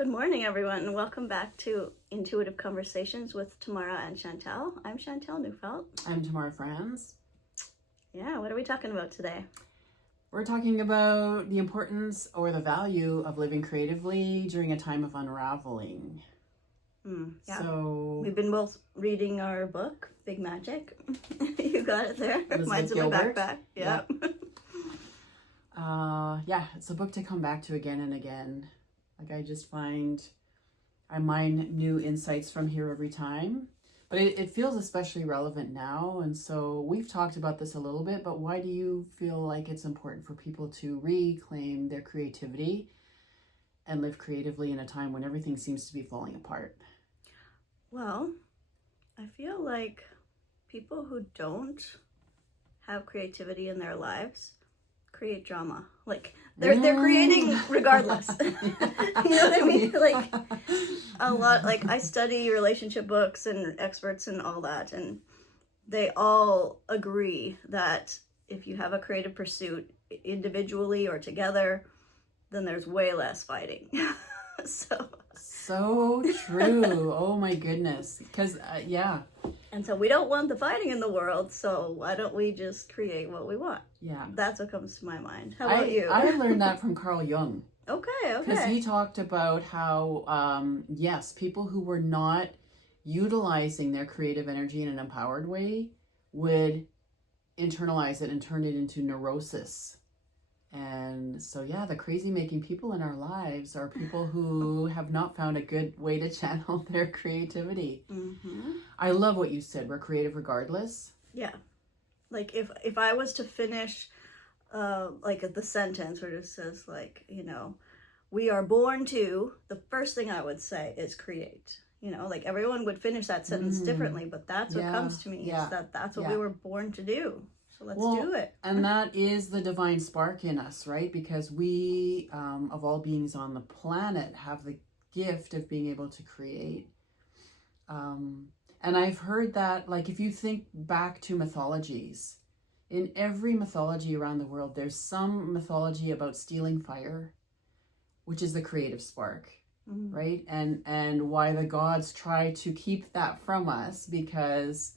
Good morning, everyone, and welcome back to Intuitive Conversations with Tamara and Chantel. I'm Chantel Neufeld. I'm Tamara Franz. Yeah, what are we talking about today? We're talking about the importance or the value of living creatively during a time of unraveling. Yeah. So we've been both reading our book, Big Magic. You got it there. Mine's in my backpack. Yeah. It's a book to come back to again and again. Like I just find I mine new insights from here every time. But it feels especially relevant now. And so we've talked about this a little bit, but why do you feel like it's important for people to reclaim their creativity and live creatively in a time when everything seems to be falling apart? Well, I feel like people who don't have creativity in their lives create drama. Like they're creating regardless. You know what I mean? Like a lot, like I study relationship books and experts and all that, and they all agree that if you have a creative pursuit individually or together, then there's way less fighting. So true. Oh my goodness. Because And so we don't want the fighting in the world, so why don't we just create what we want? Yeah. That's what comes to my mind. How about you? I learned that from Carl Jung. Okay. Because he talked about how, people who were not utilizing their creative energy in an empowered way would internalize it and turn it into neurosis. And so, the crazy-making people in our lives are people who have not found a good way to channel their creativity. Mm-hmm. I love what you said. We're creative regardless. Yeah. Like, if I was to finish, the sentence where it says, we are born to, the first thing I would say is create. Everyone would finish that sentence differently, but that's what comes to me, is that's what we were born to do. So let's do it. And that is the divine spark in us, right? Because we, of all beings on the planet, have the gift of being able to create. And I've heard that, if you think back to mythologies, in every mythology around the world, there's some mythology about stealing fire, which is the creative spark, right? And why the gods try to keep that from us, because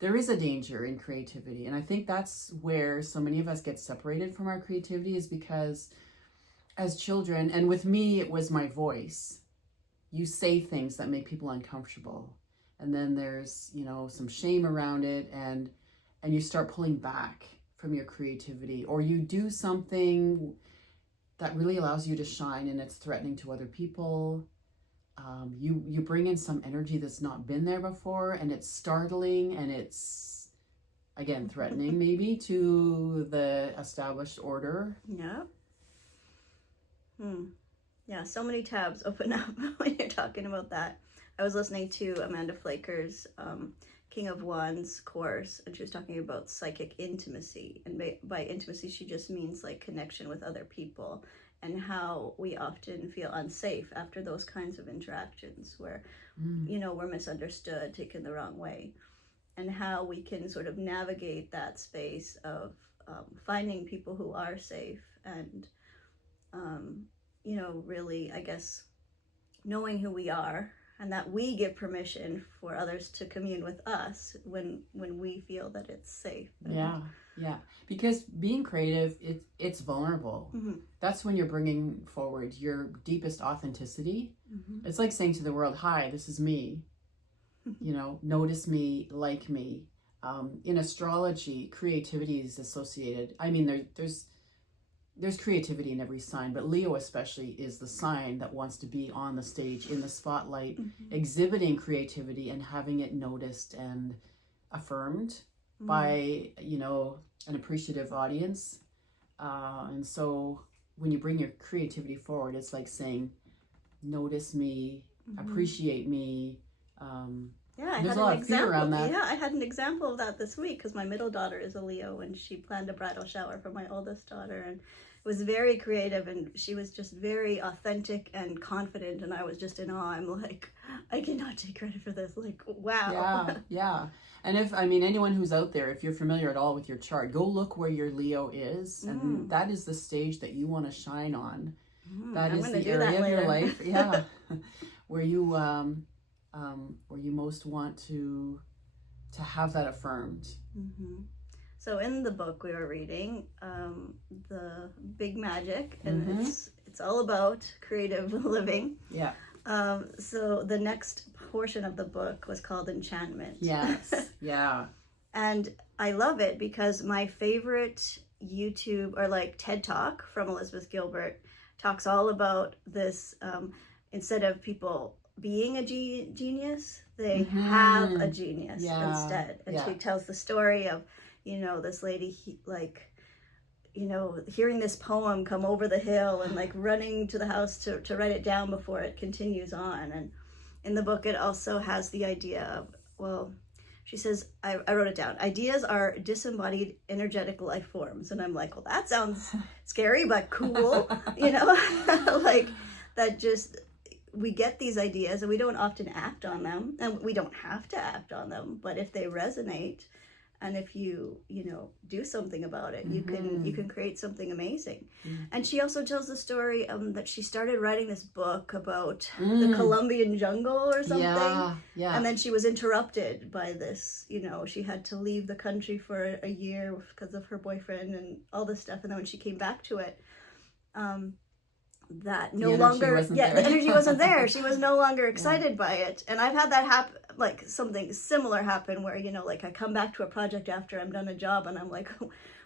there is a danger in creativity. And I think that's where so many of us get separated from our creativity, is because as children, and with me, it was my voice. You say things that make people uncomfortable. And then there's, some shame around it, and you start pulling back from your creativity, or you do something that really allows you to shine and it's threatening to other people. You bring in some energy that's not been there before, and it's startling, and it's, again, threatening maybe to the established order. Yeah. Yeah, so many tabs open up when you're talking about that. I was listening to Amanda Flaker's King of Wands course, and she was talking about psychic intimacy. And by intimacy, she just means connection with other people, and how we often feel unsafe after those kinds of interactions where, we're misunderstood, taken the wrong way, and how we can sort of navigate that space of finding people who are safe and, really, I guess, knowing who we are, and that we give permission for others to commune with us when we feel that it's safe. Yeah. Because being creative, it's vulnerable. Mm-hmm. That's when you're bringing forward your deepest authenticity. Mm-hmm. It's like saying to the world, hi, this is me. Notice me, like me. In astrology, creativity is associated. I mean, there's creativity in every sign, but Leo especially is the sign that wants to be on the stage, in the spotlight, exhibiting creativity and having it noticed and affirmed by, an appreciative audience. And so when you bring your creativity forward, it's like saying, notice me, appreciate me. There's a lot of fear around that. Yeah, I had an example of that this week, because my middle daughter is a Leo, and she planned a bridal shower for my oldest daughter, and it was very creative, and she was just very authentic and confident, and I was just in awe. I'm like, I cannot take credit for this. Wow. Yeah. And anyone who's out there, if you're familiar at all with your chart, go look where your Leo is, and that is the stage that you want to shine on. that I'm is gonna the do area that of your later. life, yeah, where you most want to have that affirmed. Hmm. So in the book we were reading, the Big Magic, and Mm-hmm. it's all about creative living. Yeah. So the next portion of the book was called Enchantment. Yes. Yeah. And I love it because my favorite YouTube or like TED Talk from Elizabeth Gilbert talks all about this. Instead of people being a genius, they have a Mm-hmm. genius Yeah. instead. And Yeah. she tells the story of, this lady, hearing this poem come over the hill and like running to the house to write it down before it continues on. And in the book, it also has the idea of, well, she says, I wrote it down. Ideas are disembodied energetic life forms. And I'm like, well, that sounds scary, but cool, like that just, we get these ideas and we don't often act on them, and we don't have to act on them. But if they resonate, and if do something about it, you can create something amazing. And she also tells the story that she started writing this book about the Colombian jungle or something. Yeah. And then she was interrupted by this, she had to leave the country for a year because of her boyfriend and all this stuff. And then when she came back to it, that no longer, the energy wasn't there. She was no longer excited by it. And I've had that happen, like something similar happen where, like I come back to a project after I'm done a job and I'm like,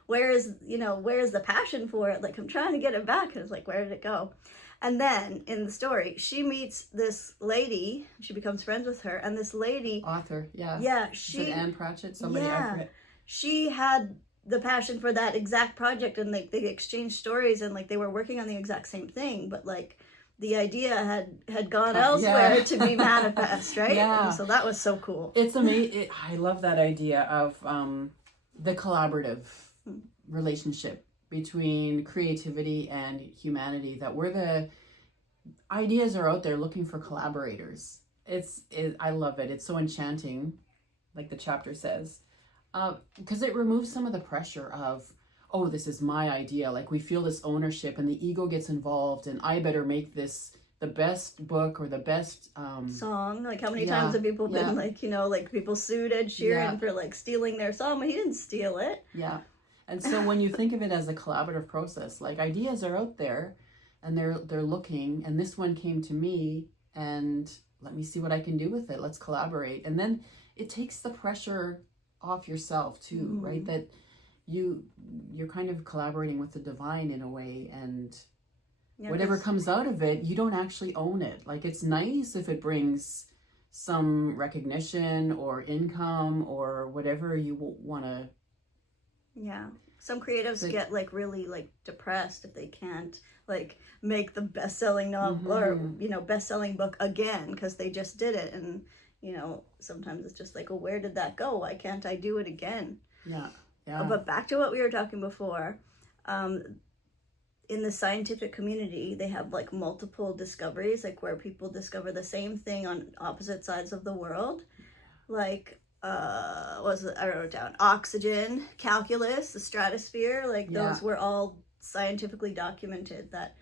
where's the passion for it? Like I'm trying to get it back. And it's like, where did it go? And then in the story, she meets this lady, she becomes friends with her, and this lady, author, she, is it Anne Pratchett? Somebody, I forget. She had the passion for that exact project, and like they exchanged stories, and like they were working on the exact same thing, but like the idea had gone elsewhere to be manifest, right? Yeah. And so that was so cool. It's amazing. I love that idea of the collaborative relationship between creativity and humanity, that we're the ideas are out there looking for collaborators. I love it. It's so enchanting, like the chapter says. Because it removes some of the pressure of, oh, this is my idea. Like we feel this ownership and the ego gets involved and I better make this the best book or the best song. Like how many times have people been like, like people sued Ed Sheeran for like stealing their song, but he didn't steal it. Yeah. And so when you think of it as a collaborative process, like ideas are out there and they're looking, and this one came to me and let me see what I can do with it. Let's collaborate. And then it takes the pressure off yourself too, right? That you're kind of collaborating with the divine in a way, and whatever comes out of it, you don't actually own it. Like it's nice if it brings some recognition or income or whatever you want to. Yeah. Some creatives get like really like depressed if they can't like make the best-selling novel or best-selling book again because they just did it. And sometimes it's just like, well, where did that go? Why can't I do it again? Yeah. But back to what we were talking before, in the scientific community, they have like multiple discoveries, like where people discover the same thing on opposite sides of the world. Like, I wrote it down, oxygen, calculus, the stratosphere, like those were all scientifically documented that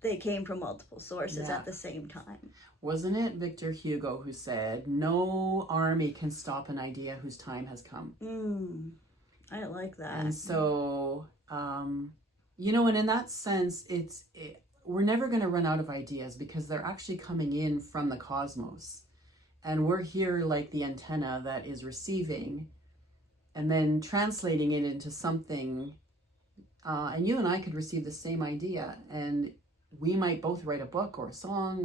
they came from multiple sources at the same time. Wasn't it Victor Hugo who said, no army can stop an idea whose time has come? I like that. And so, and in that sense, we're never going to run out of ideas because they're actually coming in from the cosmos. And we're here like the antenna that is receiving and then translating it into something. And you and I could receive the same idea and we might both write a book or a song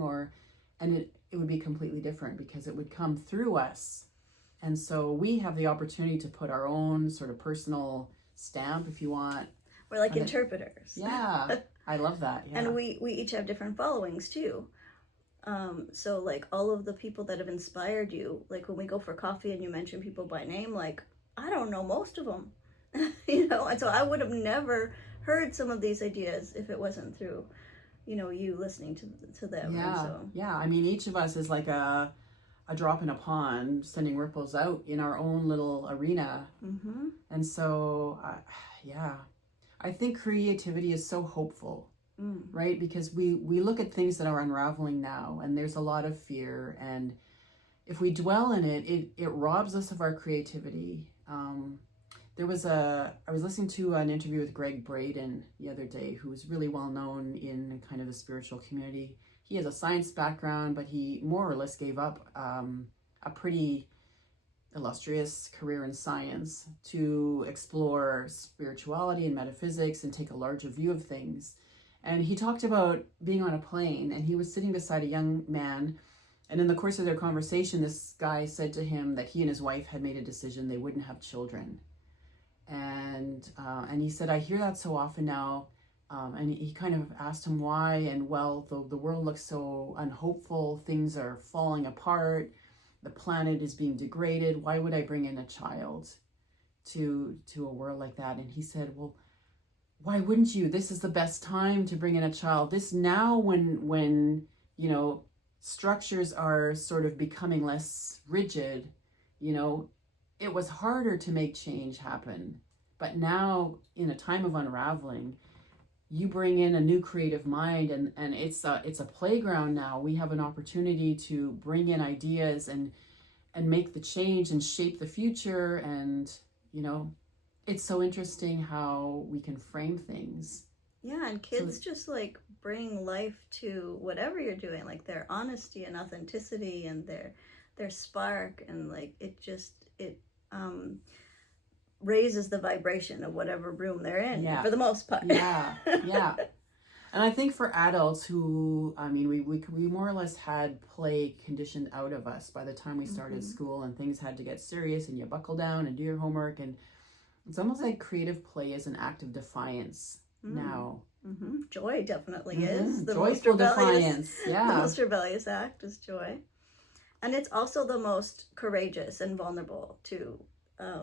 and it would be completely different because it would come through us. And so we have the opportunity to put our own sort of personal stamp, if you want. We're like interpreters. Yeah, I love that. Yeah. And we each have different followings too. So like all of the people that have inspired you, like when we go for coffee and you mention people by name, like I don't know most of them, and so I would have never heard some of these ideas if it wasn't through, you listening to them. Yeah, so. Yeah. I mean, each of us is like a drop in a pond, sending ripples out in our own little arena. And so, I think creativity is so hopeful. right? Because we look at things that are unraveling now, and there's a lot of fear, and if we dwell in it, it robs us of our creativity. I was listening to an interview with Greg Braden the other day, who's really well known in kind of the spiritual community. He has a science background, but he more or less gave up a pretty illustrious career in science to explore spirituality and metaphysics and take a larger view of things. And he talked about being on a plane, and he was sitting beside a young man, and in the course of their conversation, this guy said to him that he and his wife had made a decision they wouldn't have children. And he said, I hear that so often now. And he kind of asked him why, and well, the world looks so unhopeful, things are falling apart, the planet is being degraded, why would I bring in a child to a world like that? And he said, well, why wouldn't you? This is the best time to bring in a child. This now when you know, structures are sort of becoming less rigid, you know, it was harder to make change happen. But now, in a time of unraveling, you bring in a new creative mind, and it's a playground now. We have an opportunity to bring in ideas and make the change and shape the future. And, you know, it's so interesting how we can frame things. Yeah, and kids just like bring life to whatever you're doing, like their honesty and authenticity and their spark, and like it raises the vibration of whatever room they're in, for the most part. Yeah. And I think for adults who, I mean, we more or less had play conditioned out of us by the time we started school, and things had to get serious, and you buckle down and do your homework, and it's almost like creative play is an act of defiance now. Joy definitely is the joyful defiance. Yeah, the most rebellious act is joy, and it's also the most courageous and vulnerable to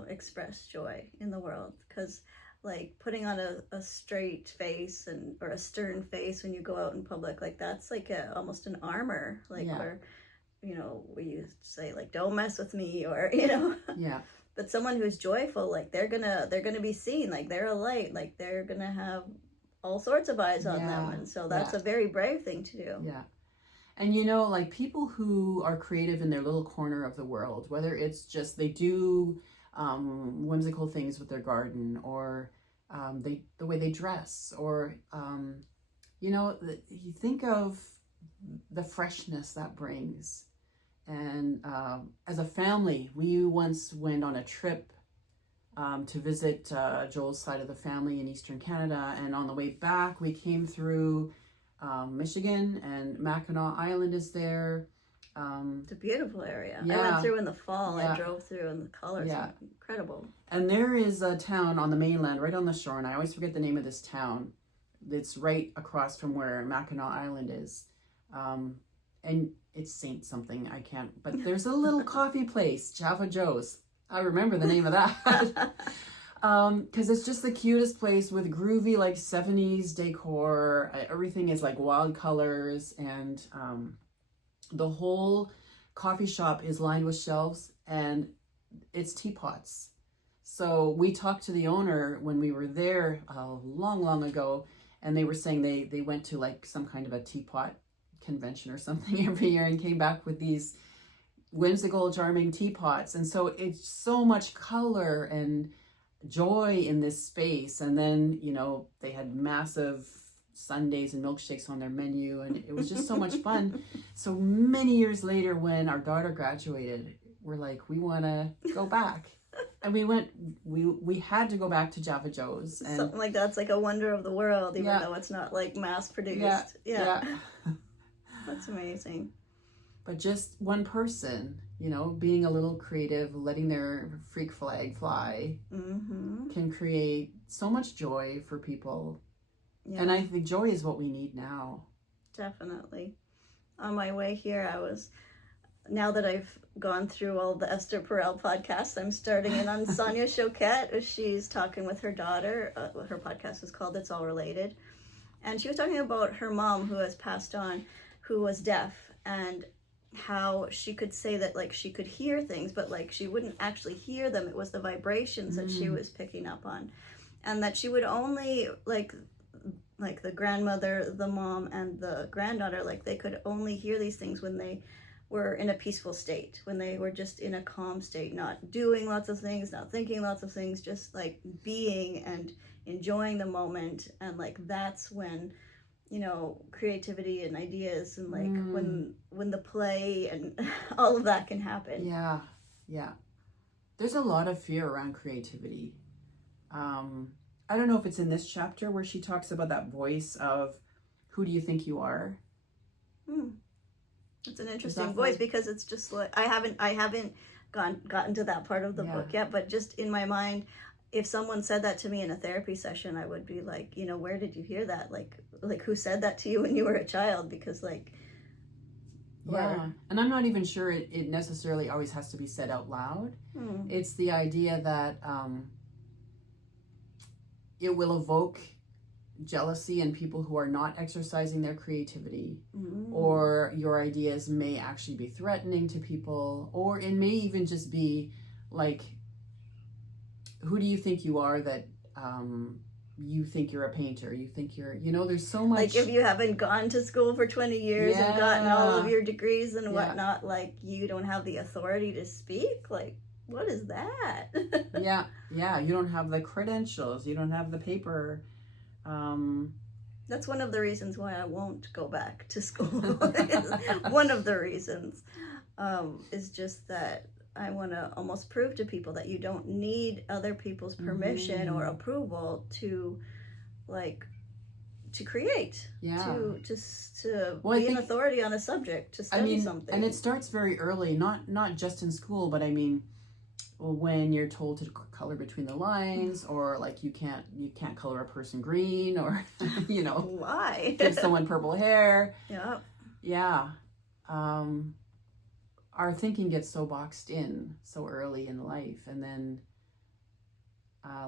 express joy in the world, because like putting on a straight face or a stern face when you go out in public, like that's like almost an armor, like where, you know, we used to say like, don't mess with me, or, you know. But someone who's joyful, like they're gonna be seen, like they're a light, like they're gonna have all sorts of eyes on them, and so that's a very brave thing to do. And you know, like people who are creative in their little corner of the world, whether it's just they do whimsical things with their garden, or the way they dress, or you know, you think of the freshness that brings. And as a family, we once went on a trip to visit Joel's side of the family in Eastern Canada, and on the way back we came through Michigan, and Mackinac Island is there. It's a beautiful area. I went through in the fall. I drove through, and the colors are incredible. And there is a town on the mainland, right on the shore, and I always forget the name of this town. It's right across from where Mackinac Island is. And it's Saint something, I can't, but there's a little coffee place, Java Joe's. I remember the name of that. Because it's just the cutest place with groovy, like 70s decor. Everything is like wild colors, and the whole coffee shop is lined with shelves, and it's teapots. So we talked to the owner when we were there long ago, and they were saying they went to like some kind of a teapot convention or something every year, and came back with these whimsical, charming teapots. And so it's so much color and joy in this space. And then, you know, they had massive sundaes and milkshakes on their menu, and it was just so much fun. So many years later, when our daughter graduated, we're like, we want to go back. And we had to go back to Java Joe's. And something like that's like a wonder of the world, even though it's not like mass produced. That's amazing. But just one person, you know, being a little creative, letting their freak flag fly, can create so much joy for people. And I think joy is what we need now. Definitely. On my way here, now that I've gone through all the Esther Perel podcasts, I'm starting in on Sonia Choquette. She's talking with her daughter. Her podcast is called It's All Related. And she was talking about her mom, who has passed on, who was deaf, and how she could say that like she could hear things, but like she wouldn't actually hear them. It was the vibrations that she was picking up on, and that she would only like like the grandmother, the mom, and the granddaughter, like they could only hear these things when they were in a peaceful state, when they were just in a calm state, not doing lots of things, not thinking lots of things, just like being and enjoying the moment. And like that's when, you know, creativity and ideas and like when the play and all of that can happen. Yeah, yeah. There's a lot of fear around creativity. I don't know if it's in this chapter where she talks about that voice of, who do you think you are? It's an interesting voice because it's just like I haven't gotten to that part of the book yet, but just in my mind, if someone said that to me in a therapy session, I would be like, you know, where did you hear that? Like who said that to you when you were a child? Because like, yeah, and I'm not even sure it necessarily always has to be said out loud. It's the idea that it will evoke jealousy in people who are not exercising their creativity, or your ideas may actually be threatening to people, or it may even just be like, who do you think you are that you think you're a painter, you think you're, you know, there's so much, like if you haven't gone to school for 20 years and gotten all of your degrees and whatnot, like you don't have the authority to speak. Like, what is that? You don't have the credentials, you don't have the paper. That's one of the reasons why I won't go back to school. One of the reasons is just that I want to almost prove to people that you don't need other people's permission or approval to, like, to create, to be an authority on a subject, to study something. And it starts very early, not just in school, but I mean, when you're told to color between the lines, or like you can't color a person green, or you know, why give someone purple hair. Our thinking gets so boxed in so early in life, and then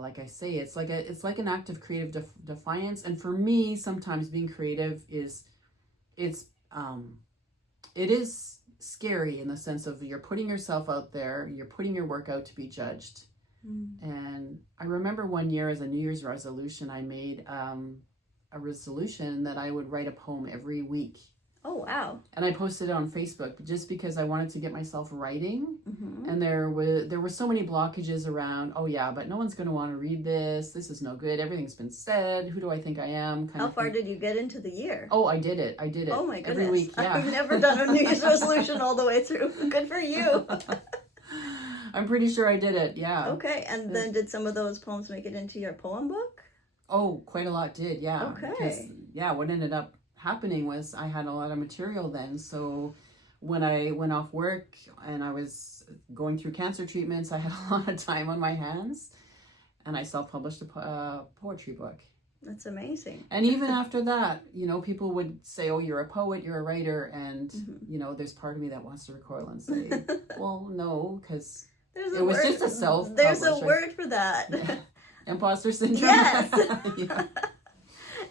like I say, it's like an act of creative defiance. And for me, sometimes being creative it is scary in the sense of you're putting yourself out there, you're putting your work out to be judged. And I remember one year as a New Year's resolution, I made a resolution that I would write a poem every week. Oh, wow. And I posted it on Facebook just because I wanted to get myself writing. And there were so many blockages around, but no one's going to want to read this. This is no good. Everything's been said. Who do I think I am? How far did you get into the year? Oh, I did it. Oh, my goodness. Every week, I've never done a New Year's resolution all the way through. Good for you. I'm pretty sure I did it, yeah. Okay, and then did some of those poems make it into your poem book? Oh, quite a lot did, yeah. Okay. Because, what ended up happening was I had a lot of material then, so when I went off work and I was going through cancer treatments, I had a lot of time on my hands, and I self-published a poetry book. That's amazing. And even after that, you know, people would say, oh, you're a poet, you're a writer, and you know, there's part of me that wants to recoil and say, well, no, because it was just a self-publisher. There's a word for that. Yeah. Imposter syndrome. Yes.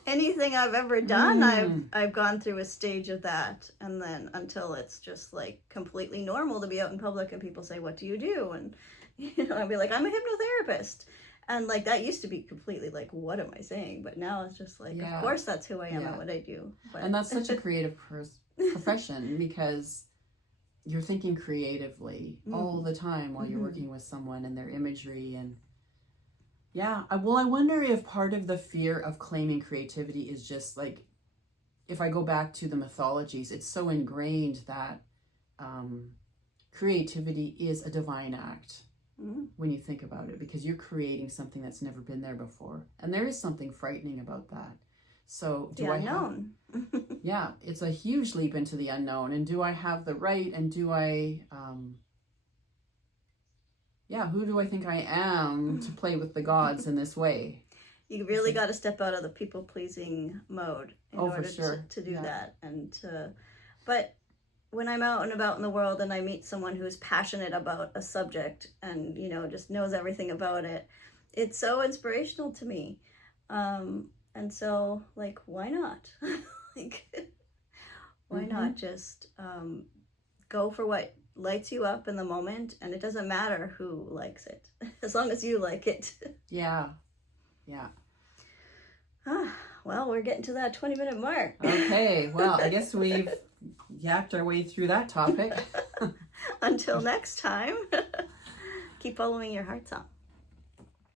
Anything I've ever done, I've gone through a stage of that, and then until it's just like completely normal to be out in public and people say, what do you do? And you know, I'd be like, I'm a hypnotherapist. And like that used to be completely like, what am I saying? But now it's just like, of course that's who I am and what I do. But... And that's such a creative profession because you're thinking creatively all the time while you're working with someone and their imagery. And I wonder if part of the fear of claiming creativity is just like, if I go back to the mythologies, it's so ingrained that creativity is a divine act. When you think about it, because you're creating something that's never been there before, and there is something frightening about that. So do I unknown? It's a huge leap into the unknown. And do I have the right? And do I, who do I think I am to play with the gods in this way? You really got to step out of the people pleasing mode in order to do that. And but when I'm out and about in the world and I meet someone who's passionate about a subject and, you know, just knows everything about it, it's so inspirational to me. And so, like, why not? Why not just go for what lights you up in the moment, and it doesn't matter who likes it, as long as you like it. Wow. Well, we're getting to that 20-minute mark. Okay, well, I guess we've yapped our way through that topic. Until next time, keep following your heart song.